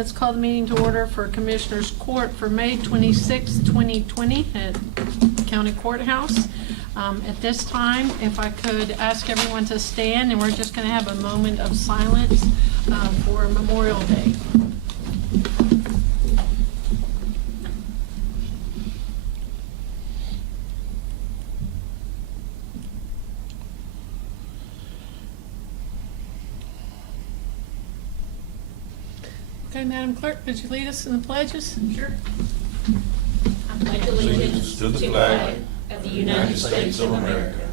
let's call the meeting to order for Commissioners Court for May 26, 2020 at County Courthouse. At this time, if I could ask everyone to stand, and we're just going to have a moment of silence for Memorial Day. Okay, Madam Clerk, would you lead us in the pledges? Sure. I pledge allegiance to the flag of the United States of America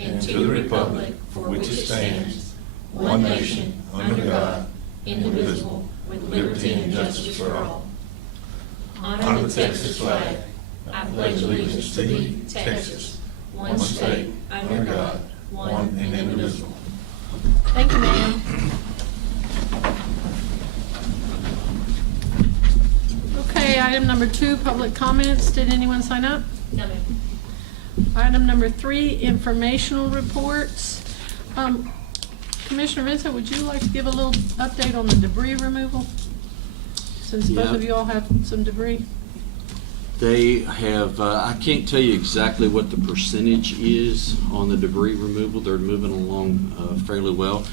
and to the republic for which it stands, one nation, under God, indivisible, with liberty and justice for all. Honor the Texas flag. I pledge allegiance to thee, Texas, one state, under God, one and indivisible. Thank you, ma'am. Okay, item number 2, public comments. Did anyone sign up? No, ma'am. Item number 3, informational reports. Commissioner Vincent, would you like to give a little update on the debris removal? Since both of you all have some debris. They have, I can't tell you exactly what the percentage is on the debris removal. They're moving along fairly well.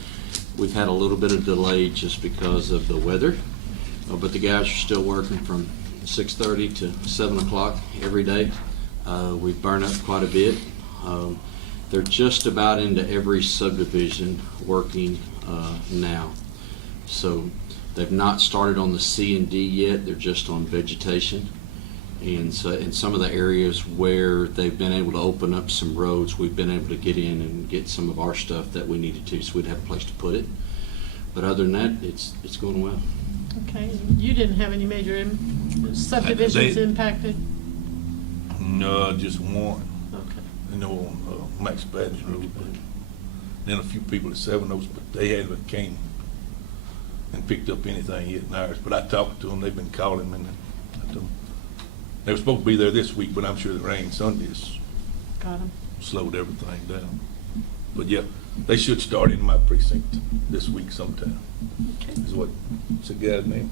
We've had a little bit of delay just because of the weather, but the guys are still working from 6:30 to 7 o'clock every day. We've burned up quite a bit. They're just about into every subdivision working now. So they've not started on the C and D yet. They're just on vegetation. And so in some of the areas where they've been able to open up some roads, we've been able to get in and get some of our stuff that we needed to, so we'd have a place to put it. But other than that, it's going well. Okay, you didn't have any major subdivisions impacted? No, just one. Okay. You know, on Max Badger's Road, but then a few people at Seven Oaks, but they haven't came and picked up anything yet in ours. But I talked to them; they've been calling me. And I told them they were supposed to be there this week, but I'm sure the rain Sunday has Got them. slowed everything down. But yeah, they should start in my precinct this week sometime. Okay. Is what's the guy's name?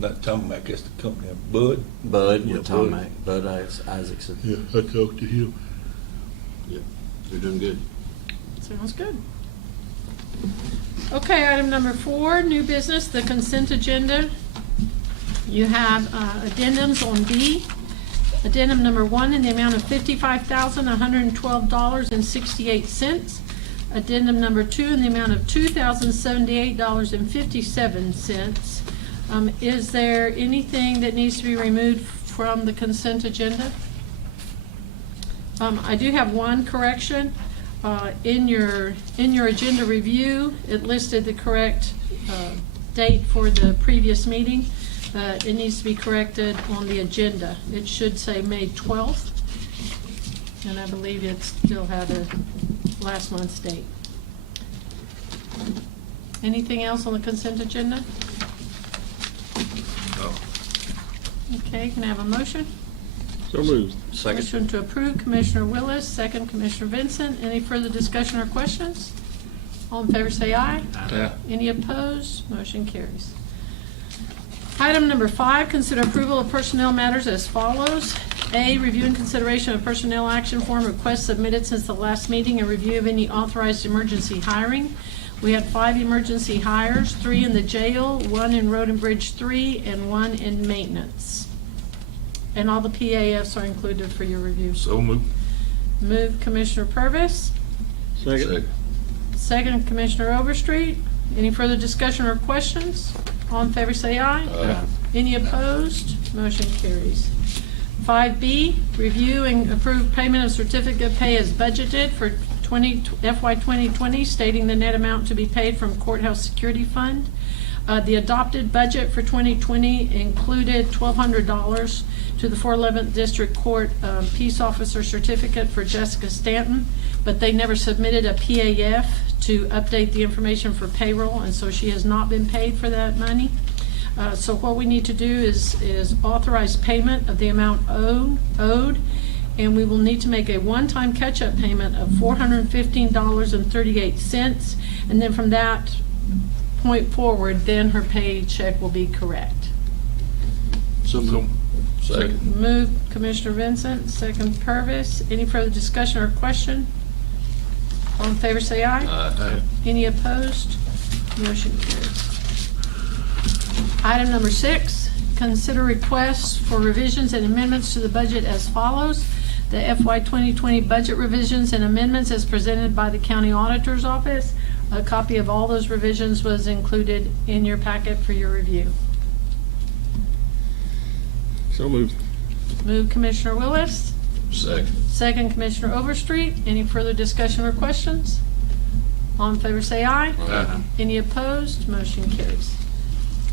Not Tom Mack, that's the company. Bud. Bud Yeah, with Tom Bud. Mack, Bud Isaacson. Yeah, I talked to him. Yep, they're doing good. Sounds good. Okay, item number 4, new business, the consent agenda. You have addendums on B. Addendum number 1 in the amount of $55,112.68. Addendum number 2 in the amount of $2,078.57. Is there anything that needs to be removed from the consent agenda? I do have one correction. In your agenda review, it listed the correct date for the previous meeting. It needs to be corrected on the agenda. It should say May 12th, and I believe it still had a last month's date. Anything else on the consent agenda? No. Okay, can I have a motion? So moved. Second. Motion to approve, Commissioner Willis, second, Commissioner Vincent. Any further discussion or questions? All in favor say aye. Aye. Any opposed? Motion carries. Item number 5, consider approval of personnel matters as follows. A, review and consideration of personnel action form requests submitted since the last meeting and review of any authorized emergency hiring. We had 5 emergency hires, 3 in the jail, 1 in Road and Bridge 3, and 1 in maintenance. And all the PAFs are included for your review. So moved. Move Commissioner Purvis. Second. Second, Commissioner Overstreet. Any further discussion or questions? All in favor say aye. Aye. Any opposed? Motion carries. 5B, review and approve payment of certificate of pay as budgeted for FY 2020, stating the net amount to be paid from Courthouse Security Fund. The adopted budget for 2020 included $1,200 to the 411th District Court Peace Officer Certificate for Jessica Stanton, but they never submitted a PAF to update the information for payroll, and so she has not been paid for that money. So what we need to do is authorize payment of the amount owed, and we will need to make a one-time catch-up payment of $415.38, and then from that point forward, then her paycheck will be correct. So moved. Second. Move Commissioner Vincent, second Purvis. Any further discussion or question? All in favor say aye. Aye. Any opposed? Motion carries. Item number 6, consider requests for revisions and amendments to the budget as follows. The FY 2020 budget revisions and amendments as presented by the County Auditor's Office. A copy of all those revisions was included in your packet for your review. So moved. Move Commissioner Willis, Second. second Commissioner Overstreet. Any further discussion or questions? All in favor say aye. Aye. Any opposed? Motion carries.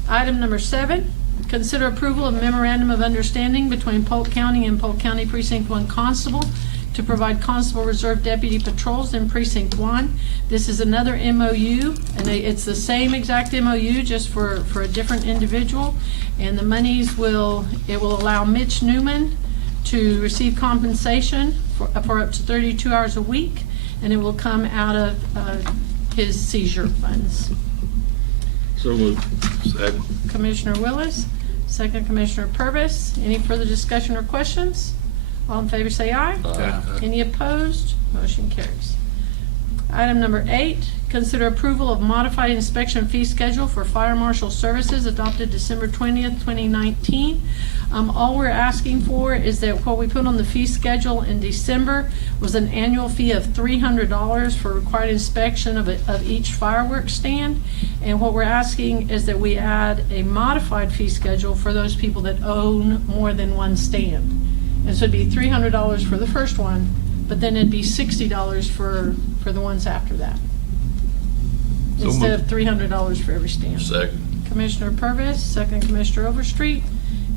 Item number 7, consider approval of memorandum of understanding between Polk County and Polk County Precinct 1 Constable to provide Constable Reserve Deputy patrols in Precinct 1. This is another MOU, and it's the same exact MOU, just for a different individual. And the monies will allow Mitch Newman to receive compensation for up to 32 hours a week, and it will come out of his seizure funds. So moved. Second. Commissioner Willis, second Commissioner Purvis. Any further discussion or questions? All in favor say aye. Aye. Any opposed? Motion carries. Item number 8, consider approval of modified inspection fee schedule for fire marshal services adopted December 20th, 2019. All we're asking for is that what we put on the fee schedule in December was an annual fee of $300 for required inspection of each fireworks stand. And what we're asking is that we add a modified fee schedule for those people that own more than one stand. And so it'd be $300 for the first one, but then it'd be $60 for the ones after that. So Instead moved. of $300 for every stand. Second. Commissioner Purvis, second Commissioner Overstreet.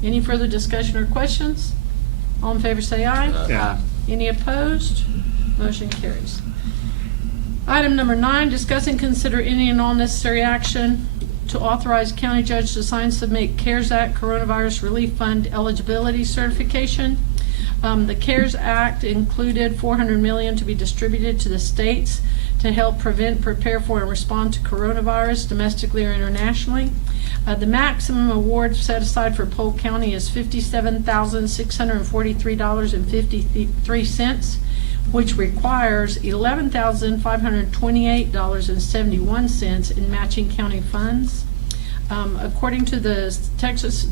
Any further discussion or questions? All in favor say aye. Aye. Any opposed? Motion carries. Item number 9, discuss and consider any and all necessary action to authorize county judge to sign, submit CARES Act Coronavirus Relief Fund eligibility certification. The CARES Act included $400 million to be distributed to the states to help prevent, prepare for, and respond to coronavirus domestically or internationally. The maximum award set aside for Polk County is $57,643.53, which requires $11,528.71 in matching county funds. According to the Texas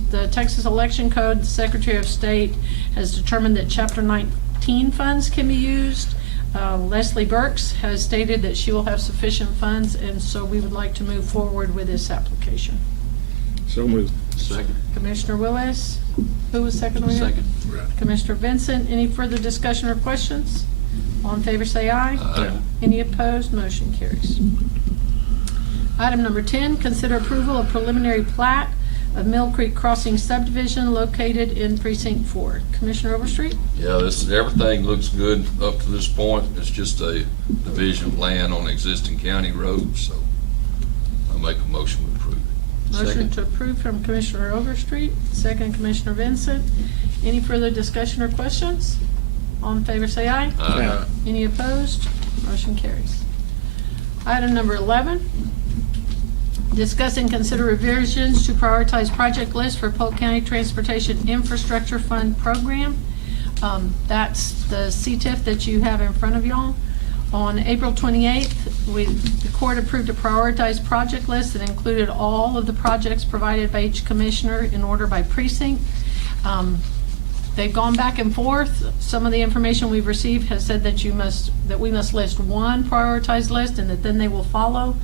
Election Code, the Secretary of State has determined that Chapter 19 funds can be used. Leslie Burks has stated that she will have sufficient funds, and so we would like to move forward with this application. So moved. Second. Commissioner Willis, who was second on here? Second. Commissioner Vincent, any further discussion or questions? All in favor say aye. Aye. Any opposed? Motion carries. Item number 10, consider approval of preliminary plat of Mill Creek Crossing subdivision located in Precinct 4. Commissioner Overstreet? Yeah, everything looks good up to this point. It's just a division of land on existing county roads, so I'll make a motion to approve it. Motion Second. to approve from Commissioner Overstreet, second Commissioner Vincent. Any further discussion or questions? All in favor say aye. Aye. Any opposed? Motion carries. Item number 11, discuss and consider revisions to prioritize project list for Polk County Transportation Infrastructure Fund program. That's the CTIF that you have in front of y'all. On April 28th, the court approved a prioritized project list that included all of the projects provided by each commissioner in order by precinct. They've gone back and forth. Some of the information we've received has said that we must list one prioritized list and that then they will follow.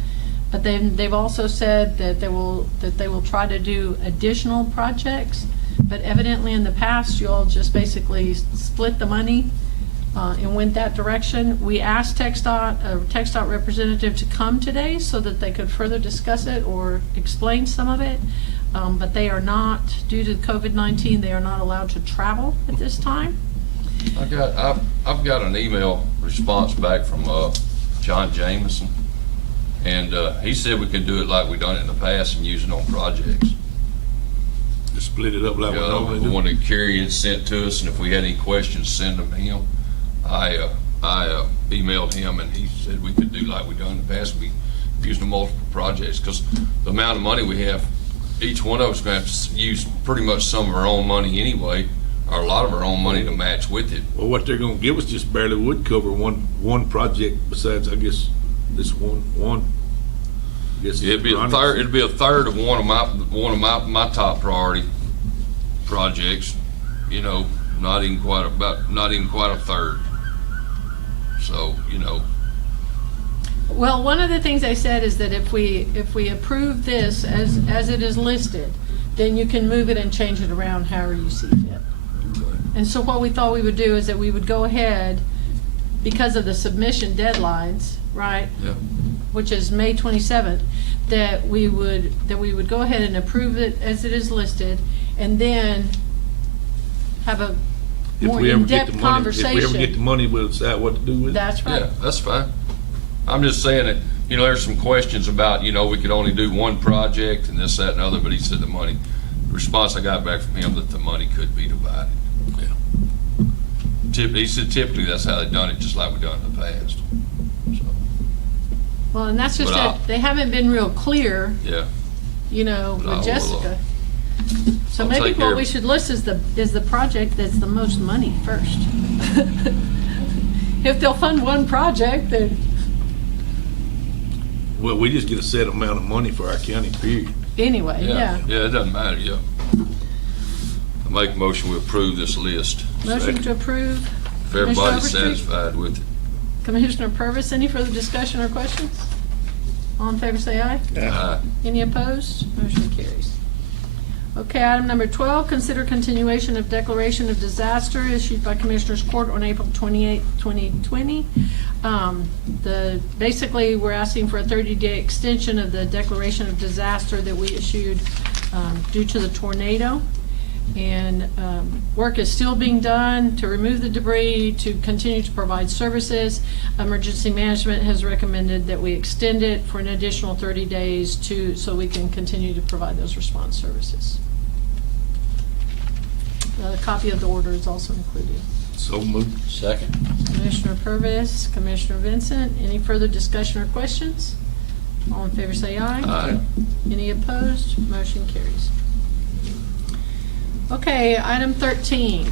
But then they've also said that they will try to do additional projects. But evidently in the past, you all just basically split the money and went that direction. We asked TxDOT representative to come today so that they could further discuss it or explain some of it. But they are not, due to COVID-19, they are not allowed to travel at this time. I've got an email response back from John Jameson, and he said we could do it like we done it in the past and use it on projects. Just split it up like we normally The do. one that Kerry had sent to us, and if we had any questions, send them to him. I emailed him, and he said we could do like we done in the past. We using multiple projects, because the amount of money we have, each one of us going to have to use pretty much some of our own money anyway, or a lot of our own money to match with it. Well, what they're gonna give us just barely would cover one project besides, I guess, this one. I guess It'd be a third. It'd be a third of one of my top priority projects. You know, not even quite a third. So, you know, Well, one of the things they said is that if we approve this as it is listed, then you can move it and change it around however you see fit. And so what we thought we would do is that we would go ahead, because of the submission deadlines, right? yeah. Which is May 27th, that we would go ahead and approve it as it is listed, and then have a more in-depth conversation. If we ever get the money, we'll decide what to do with it. That's right. Yeah, that's fine. I'm just saying that, you know, there's some questions about, you know, we could only do one project and this, that, and other, but he said the response I got back from him that the money could be divided. Yeah. He said typically that's how they've done it, just like we've done in the past. So, Well, and that's just But it. They haven't been real clear, yeah. you know, But I with will, Jessica. So I'll maybe take care what of we it. should list is the project that's the most money first. If they'll fund one project, then, Well, we just get a set amount of money for our county, period. anyway, yeah. Yeah, it doesn't matter, yeah. I make a motion, we approve this list. Motion to approve. If Commissioner everybody's Overstreet? satisfied with it. Commissioner Purvis, any further discussion or questions? All in favor, say aye. Aye. Any opposed? Motion carries. Okay, item number 12, consider continuation of declaration of disaster issued by Commissioners Court on April 28, 2020. Basically, we're asking for a 30-day extension of the declaration of disaster that we issued due to the tornado. And work is still being done to remove the debris, to continue to provide services. Emergency Management has recommended that we extend it for an additional 30 days so we can continue to provide those response services. A copy of the order is also included. So moved. Second. Commissioner Purvis, Commissioner Vincent, any further discussion or questions? All in favor say aye. Aye. Any opposed? Motion carries. Okay, item 13,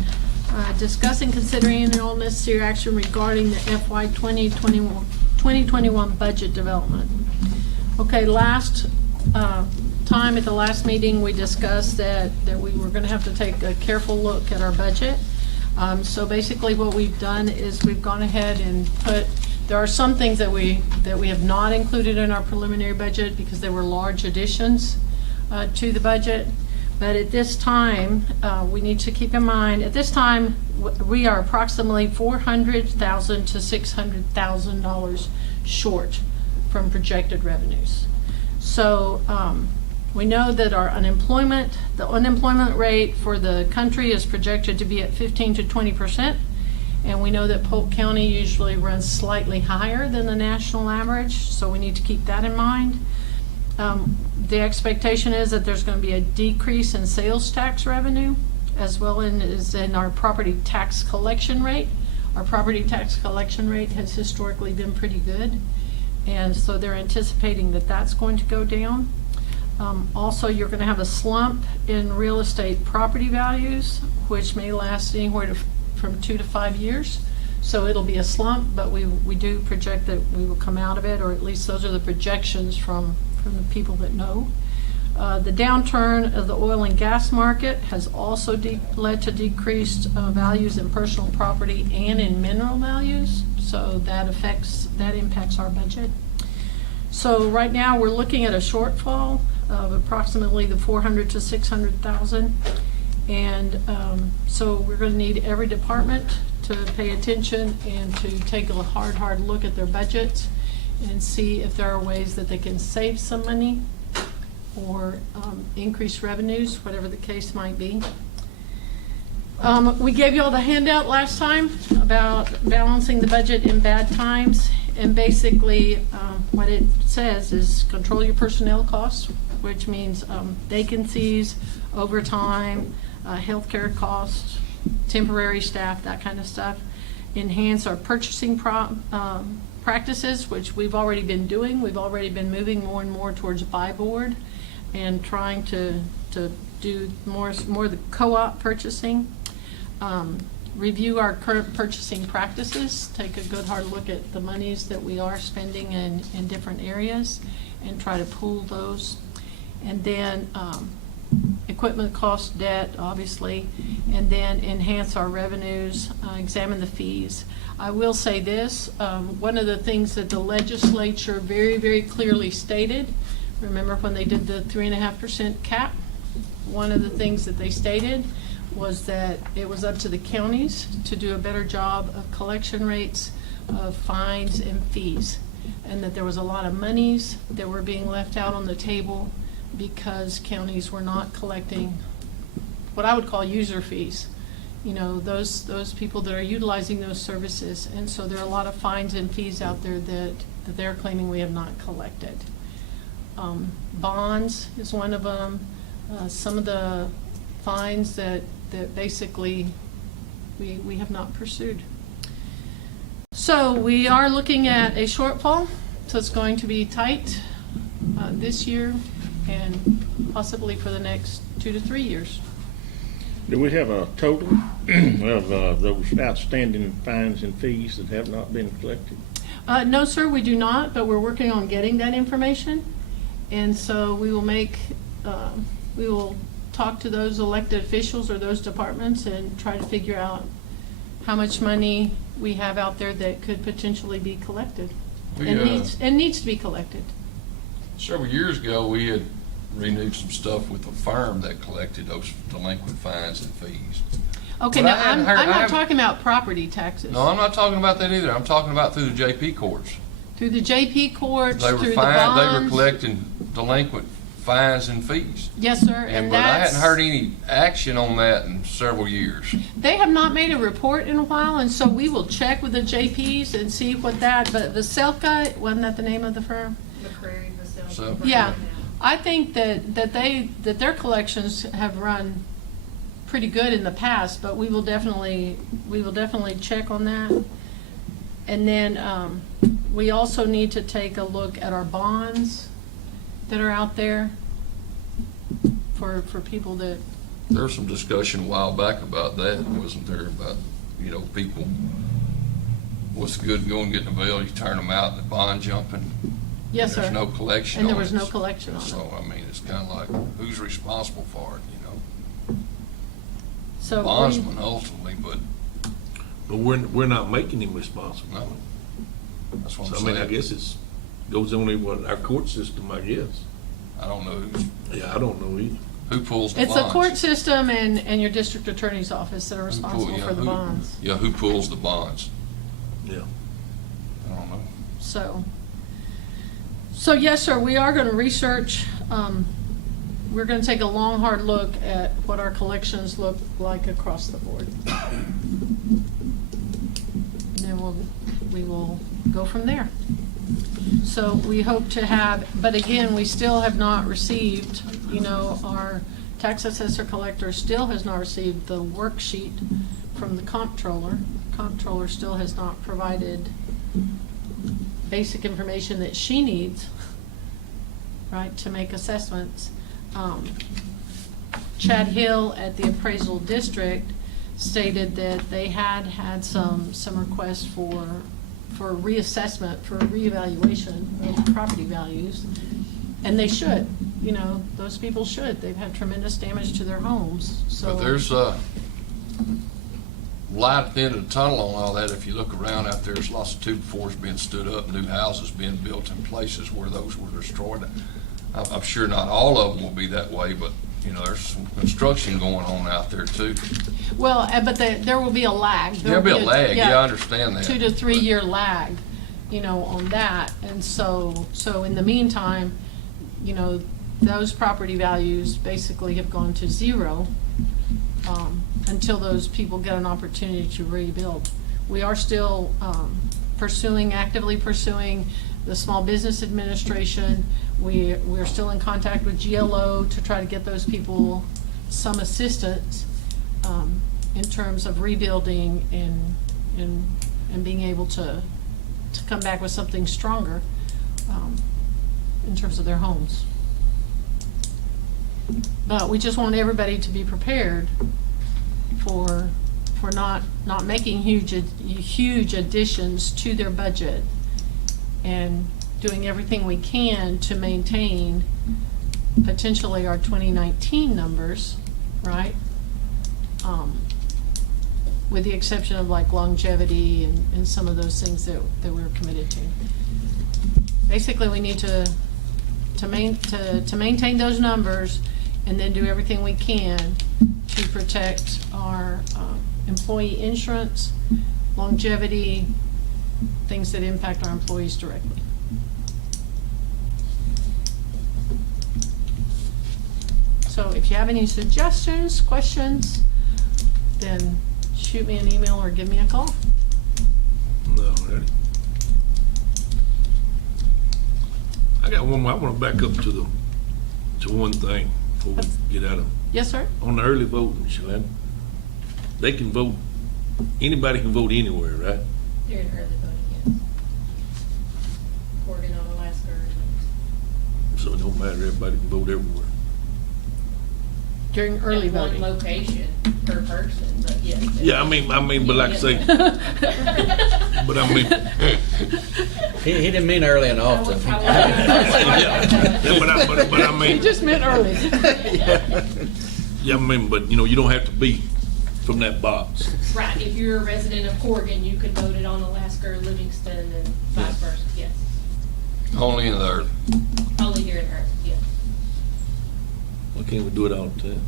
discuss and consider any all necessary action regarding the FY 2021 budget development. Okay, last time at the last meeting, we discussed that we were going to have to take a careful look at our budget. So basically what we've done is we've gone ahead and there are some things that we have not included in our preliminary budget because they were large additions to the budget. But at this time, we need to keep in mind, at this time, we are approximately $400,000 to $600,000 short from projected revenues. So we know that the unemployment rate for the country is projected to be at 15 to 20%. And we know that Polk County usually runs slightly higher than the national average, so we need to keep that in mind. The expectation is that there's going to be a decrease in sales tax revenue as well as in our property tax collection rate. Our property tax collection rate has historically been pretty good, and so they're anticipating that that's going to go down. Also, you're going to have a slump in real estate property values, which may last anywhere from 2 to 5 years. So it'll be a slump, but we do project that we will come out of it, or at least those are the projections from the people that know. The downturn of the oil and gas market has also led to decreased values in personal property and in mineral values. So that impacts our budget. So right now we're looking at a shortfall of approximately the 400 to 600,000, and so we're going to need every department to pay attention and to take a hard look at their budgets and see if there are ways that they can save some money or increase revenues, whatever the case might be. We gave you all the handout last time about balancing the budget in bad times, and basically what it says is control your personnel costs, which means vacancies, overtime, healthcare costs, temporary staff, that kind of stuff. Enhance our purchasing practices, which we've already been doing. We've already been moving more and more towards buy board and trying to do more of the co-op purchasing. Review our current purchasing practices, take a good hard look at the monies that we are spending in different areas and try to pool those. And then equipment cost, debt, obviously, and then enhance our revenues, examine the fees. I will say this, one of the things that the legislature very, very clearly stated, remember when they did the 3.5% cap? One of the things that they stated was that it was up to the counties to do a better job of collection rates, of fines and fees, and that there was a lot of monies that were being left out on the table because counties were not collecting what I would call user fees. You know, those people that are utilizing those services, and so there are a lot of fines and fees out there that they're claiming we have not collected. Bonds is one of them. Some of the fines that basically we have not pursued. So we are looking at a shortfall, so it's going to be tight this year and possibly for the next 2 to 3 years. Do we have a total of those outstanding fines and fees that have not been collected? No, sir, we do not, but we're working on getting that information. And so we will talk to those elected officials or those departments and try to figure out how much money we have out there that could potentially be collected and needs to be collected. Several years ago, we had renewed some stuff with a firm that collected those delinquent fines and fees. Okay, But now I hadn't I'm heard- I not haven't- talking about property taxes. No, I'm not talking about that either. I'm talking about through the JP courts. Through the JP courts, They were through the fined, they were bonds. collecting delinquent fines and fees. Yes, sir, and But I that's. hadn't heard any action on that in several years. They have not made a report in a while, and so we will check with the JPs and see what that, but Veselka, wasn't that the name of the firm? McCrary, Vasell. So- Yeah, I think that their collections have run pretty good in the past, but we will definitely check on that. And then we also need to take a look at our bonds that are out there for people that, There was some discussion a while back about that, wasn't there, about, people, what's the good going getting a bill, you turn them out and the bond jumping. yes, sir. There's no collection And on there was it. no collection on it. So, I mean, it's kind of like, who's responsible for it, So we- Bondsman ultimately, but But we're not making him responsible. no. That's what I'm So, I mean, I saying. guess it's, goes only what, our court system, I guess. I don't know Yeah, I don't know either. who pulls the It's bonds. the court system and your district attorney's office that are Who pull- responsible yeah, for the who- bonds. Yeah, who pulls the bonds? Yeah. I don't know. So yes, sir, we are going to research, we're going to take a long, hard look at what our collections look like across the board. And then we will go from there. So we hope to have, but again, we still have not received, our tax assessor collector still has not received the worksheet from the comptroller. Comptroller still has not provided basic information that she needs, right, to make assessments. Chad Hill at the appraisal district stated that they had some requests for reassessment, for reevaluation of property values, and they should, those people should. They've had tremendous damage to their homes, so. But there's light at the end of the tunnel on all that. If you look around out there, there's lots of 2x4s being stood up, new houses being built in places where those were destroyed. I'm sure not all of them will be that way, but, there's some construction going on out there too. Well, but there will be a lag. There'll be a lag, yeah, I understand that. 2 to 3 year lag, on that. And so in the meantime, those property values basically have gone to zero until those people get an opportunity to rebuild. We are still actively pursuing the Small Business Administration. We're still in contact with GLO to try to get those people some assistance in terms of rebuilding and being able to to come back with something stronger in terms of their homes. But we just want everybody to be prepared for not making huge additions to their budget and doing everything we can to maintain potentially our 2019 numbers, right? With the exception of like longevity and some of those things that we're committed to. Basically, we need to maintain those numbers and then do everything we can to protect our employee insurance, longevity, things that impact our employees directly. So if you have any suggestions, questions, then shoot me an email or give me a call. No, ready. I got one more. I want to back up to one thing before we get out of. Yes, sir? On the early voting, Shalane, they can vote, anybody can vote anywhere, right? During early voting, yes. Oregon, Alaska, So it don't matter, everybody can vote everywhere. During early at voting. one location per person, but yes. Yeah, I mean, but like I say, but I mean, He didn't mean early and often. yeah, but I He mean, just meant early. yeah, I mean, but you know, you don't have to be from that box. Right, if you're a resident of Corrigan, you could vote it on Alaska or Livingston and vice versa, yes. Only in the early. Only here in Earth, yes. Why can't we do it all the time?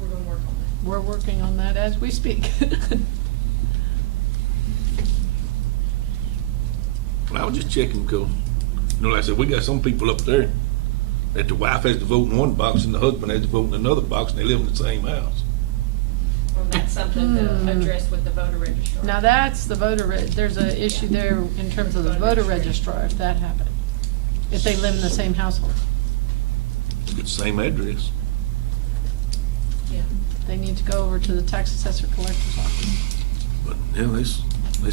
We're gonna work on that. We're working on that as we speak. Well, I was just checking because, you know, like I said, we got some people up there that the wife has to vote in one box and the husband has to vote in another box and they live in the same house. Well, that's something to address with the voter registrar. Now that's the there's an issue there in terms of the voter registrar if that happened. If they live in the same household. It's the same address. Yeah. They need to go over to the tax assessor collector's office. But, yeah, there's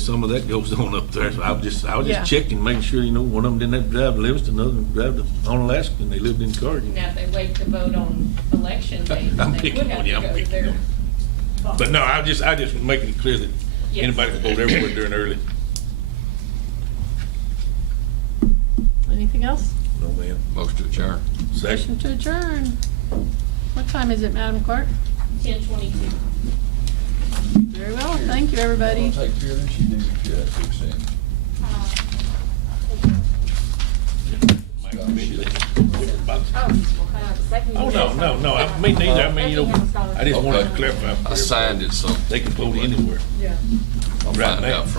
some of that goes on up there. So I was just Yeah. checking, making sure, you know, one of them didn't have to drive to Livingston, the other one drive to Alaska, and they lived in Cardigan. Now, if they wait to vote on election day, I'm then they picking would have on you, to I'm go to picking their. on you. But no, I just making it clear that Yes. anybody can vote everywhere during early. Anything else? No, man. Most to adjourn. Motion Second. to adjourn. What time is it, Madam Clerk? 10:22. Very well, thank you, everybody. Take care of this, you do what you have to, Sam. Oh, no. Me neither. I mean, you know, I just wanted to clarify. I signed it, so They can vote anywhere. Yeah. I'll Right find now. out from